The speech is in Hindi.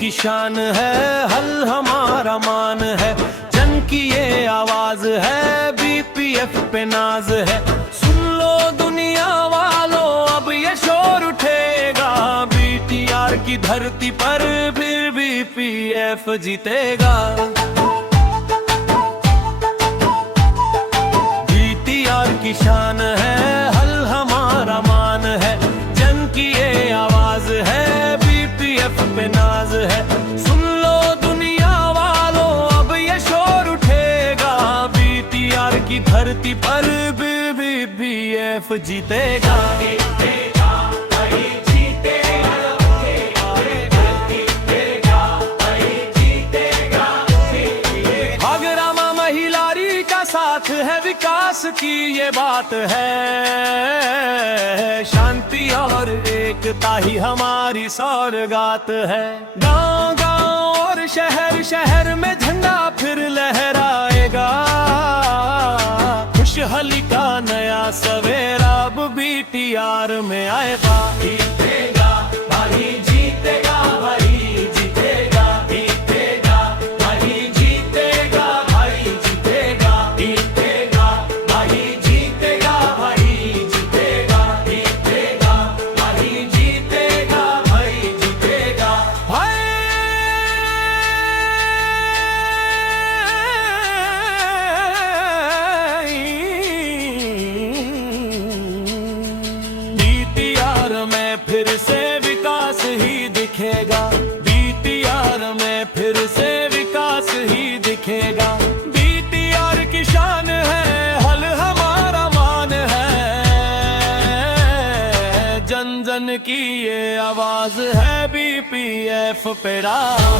की शान है, हल हमारा मान है, जन की ये आवाज है, बीपीएफ पे नाज है। सुन लो दुनिया वालों, अब ये शोर उठेगा, बीटीआर की धरती पर फिर बीपीएफ जीतेगा। बीटीआर की शान है, हल हमारा मान है, जन की ये आवाज है, बीपीएफ पे नाज है। सुन लो दुनिया वालों, अब ये शोर उठेगा, बीटीआर की धरती पर बीपीएफ जीतेगा। भागरामा महिलारी का साथ है, विकास की ये बात है, शांति और एकता ही हमारी सौगात है। गांव गांव और शहर शहर में झंडा फिर लहराएगा, खुशहाली का नया सवेरा अब बीटीआर में आएगा। जीतेगा भाई, जीतेगा भाई, जीतेगा, जीतेगा भाई, जीतेगा भाई, जीतेगा, जीतेगा भाई, जीतेगा भाई, जीतेगा, जीतेगा भाई, जीतेगा भाई, जीतेगा भाई। बीटीआर में फिर से विकास ही दिखेगा, बीटीआर में फिर से विकास ही दिखेगा। बीटीआर की शान है, हल हमारा मान है, जन जन की ये आवाज है, बीपीएफ पे राह।